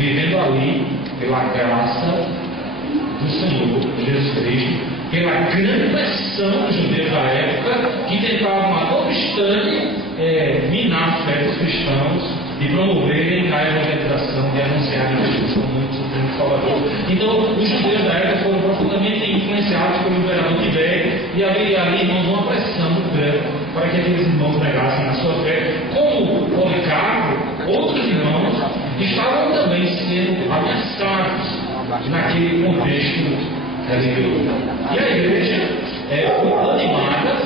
vivendo ali pela graça do Senhor Jesus Cristo, pela grande pressão dos judeus da época, que tentavam a todo instante minar a fé dos cristãos e promoverem a evangelização e anunciarem a Jesus como muito supremo Salvador. Então, os judeus da época foram profundamente influenciados pelo imperador Tibério, e havia ali, irmãos, uma pressão muito grande para que aqueles irmãos negassem a sua fé. Como Policarpo, outros irmãos estavam também sendo ameaçados naquele contexto religioso. E a igreja foi animada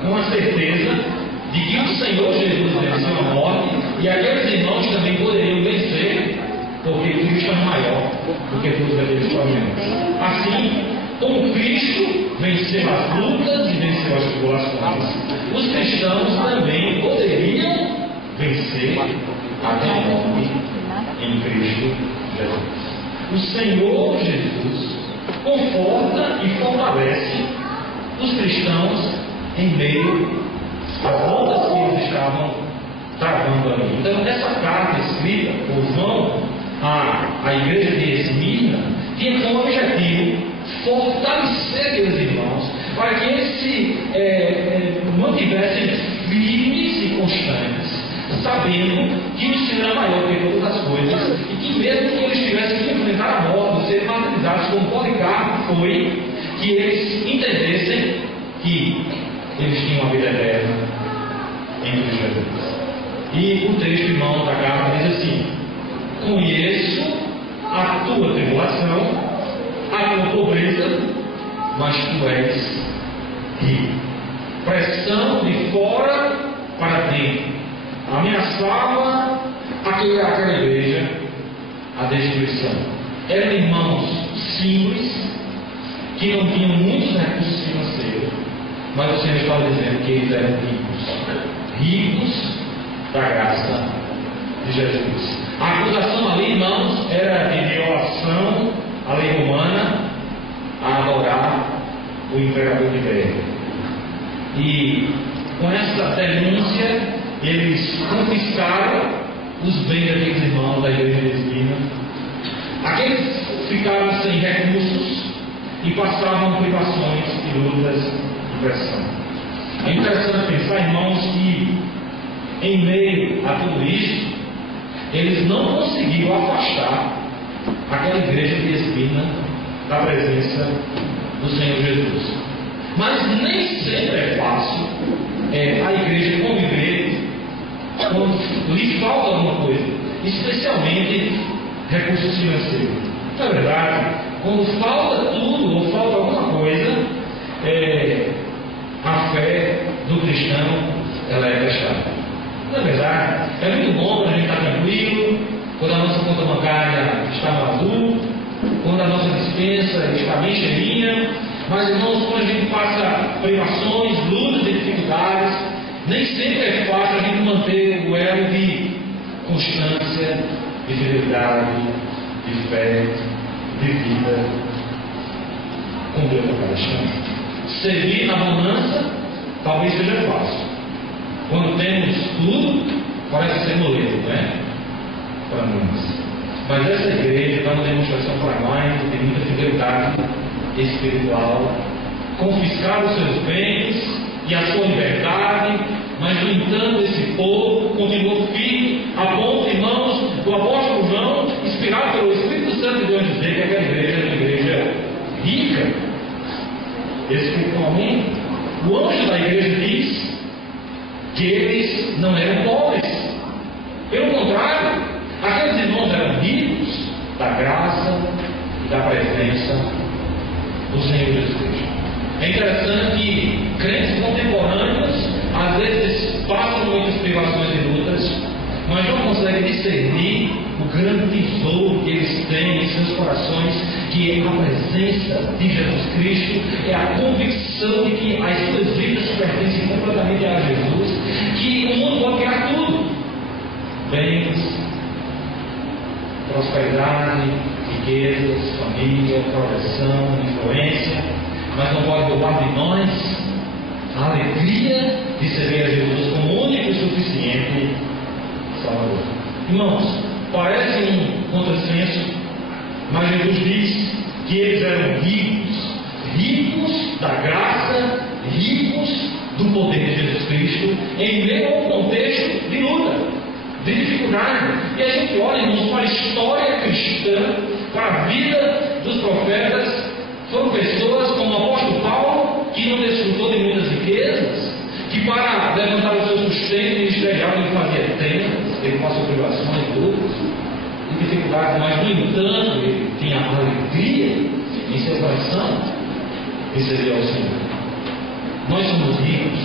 com a certeza de que o Senhor Jesus venceu a morte, e aqueles irmãos também poderiam vencer, porque Cristo é maior do que todos aqueles problemas. Assim, como Cristo venceu as lutas e venceu as tribulações, os cristãos também poderiam vencer até a morte em Cristo Jesus. O Senhor Jesus conforta e fortalece os cristãos em meio às lutas que eles estavam travando ali. Então, essa carta escrita por João à igreja de Esmirna tinha como objetivo fortalecer aqueles irmãos para que eles se mantivessem firmes e constantes, sabendo que o Senhor é maior que todas as coisas, e que mesmo que eles tivessem que enfrentar a morte, ser martirizados como Policarpo foi, que eles entendessem que eles tinham a vida eterna em Cristo Jesus. E o texto, irmão, da carta diz assim: conheço a tua tribulação, a tua pobreza, mas tu és rico. Pressão de fora para dentro ameaçava aquela igreja a destruição. Eram irmãos simples, que não tinham muitos recursos financeiros, mas o Senhor estava dizendo que eles eram ricos da graça de Jesus. A acusação ali, irmãos, era de violação à lei romana, a adorar o imperador Tibério. E com essa denúncia, eles confiscaram os bens daqueles irmãos da igreja de Esmirna. Aqueles ficaram sem recursos e passavam privações e lutas e pressão. É interessante pensar, irmãos, que em meio a tudo isso, eles não conseguiram afastar aquela igreja de Esmirna da presença do Senhor Jesus. Mas nem sempre é fácil a igreja conviver quando lhe falta alguma coisa, especialmente recursos financeiros. Na verdade, quando falta tudo ou falta alguma coisa, a fé do cristão ela é testada. Na verdade, é muito bom quando a gente está tranquilo, quando a nossa conta bancária está no azul, quando a nossa despensa está bem cheinha. Mas, irmãos, quando a gente passa privações, lutas e dificuldades, nem sempre é fácil a gente manter o elo de constância, de fidelidade, de fé, de vida com Deus na paixão. Servir na bonança talvez seja fácil. Quando temos tudo, parece ser moleiro, né? Para nós. Mas essa igreja dá uma demonstração para nós de muita fidelidade espiritual. Confiscaram os seus bens e a sua liberdade, mas no entanto esse povo continuou firme, a ponto, irmãos, do apóstolo João, inspirado pelo Espírito Santo de Deus, dizer que aquela igreja era uma igreja rica espiritualmente. O anjo da igreja diz que eles não eram pobres, pelo contrário, aqueles irmãos eram ricos da graça e da presença do Senhor Jesus Cristo. É interessante que crentes contemporâneos às vezes passam muitas privações e lutas, mas não conseguem discernir o grande tesouro que eles têm em seus corações, que é a presença de Jesus Cristo, é a convicção de que as suas vidas pertencem completamente a Jesus, que o mundo pode criar tudo: bens, prosperidade, riquezas, família, proteção, influência, mas não pode roubar de nós a alegria de servir a Jesus como único e suficiente Salvador. Irmãos, parece um contrassenso, mas Jesus diz que eles eram ricos, ricos da graça, ricos do poder de Jesus Cristo, em meio a um contexto de luta, de dificuldade. E a gente olha, irmãos, para a história cristã, para a vida dos profetas. Foram pessoas como o apóstolo Paulo, que não desfrutou de muitas riquezas, que para levantar o seu sustento ministerial ele fazia tendas, ele passou privações, lutas e dificuldades, mas no entanto ele tinha alegria em seu coração e servia ao Senhor. Nós somos ricos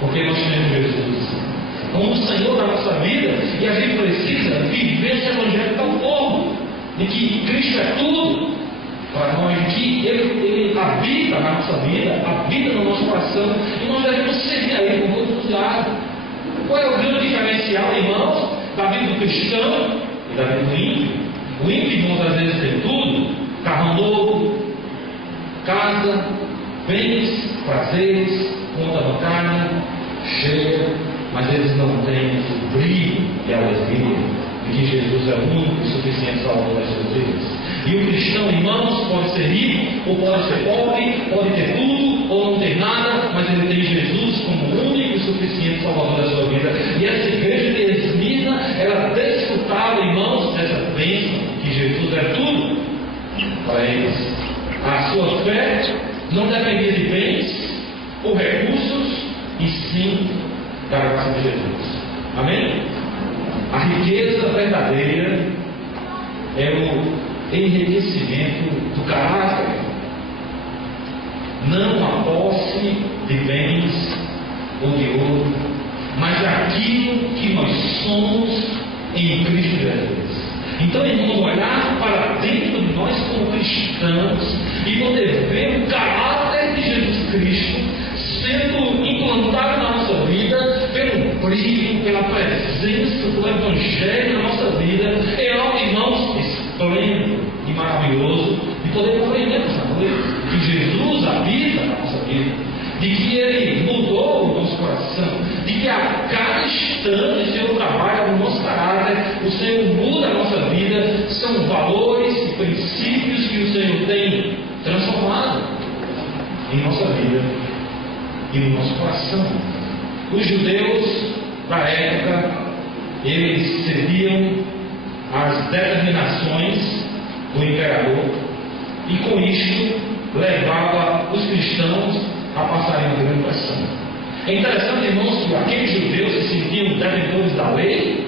porque nós temos Jesus como o Senhor da nossa vida, e a gente precisa viver esse evangelho de tal forma de que Cristo é tudo para nós, que Ele habita na nossa vida, habita no nosso coração, e nós devemos seguir a Ele com todo entusiasmo. Qual é o grande diferencial, irmãos, da vida do cristão e da vida do ímpio? O ímpio, irmãos, às vezes tem tudo: carro novo, casa, bens, prazeres, conta bancária cheia, mas eles não têm o brilho e a alegria de que Jesus é o único e suficiente salvador das suas vidas. E o cristão, irmãos, pode ser rico, ou pode ser pobre, pode ter tudo, ou não ter nada, mas ele tem Jesus como o único e suficiente salvador da sua vida. E essa igreja de Esmirna, ela desfrutava, irmãos, dessa bênção, que Jesus é tudo para eles. A sua fé não dependia de bens ou recursos, e sim da graça de Jesus. Amém? A riqueza verdadeira é o enriquecimento do caráter, não a posse de bens ou de ouro, mas aquilo que nós somos em Cristo Jesus. Então, irmãos, olhar para dentro de nós como cristãos e poder ver o caráter de Jesus Cristo sendo implantado na nossa vida pelo brilho, pela presença do Evangelho na nossa vida, é algo, irmãos, esplêndido e maravilhoso de poder compreender essa noite, que Jesus habita na nossa vida, de que Ele mudou o nosso coração, de que a cada instante o Senhor trabalha no nosso caráter, o Senhor muda a nossa vida. São valores e princípios que o Senhor tem transformado em nossa vida e no nosso coração. Os judeus da época, eles seguiam as determinações do imperador, e com isto levava os cristãos a passarem uma grande pressão. É interessante, irmãos, que aqueles judeus se sentiam detentores da lei,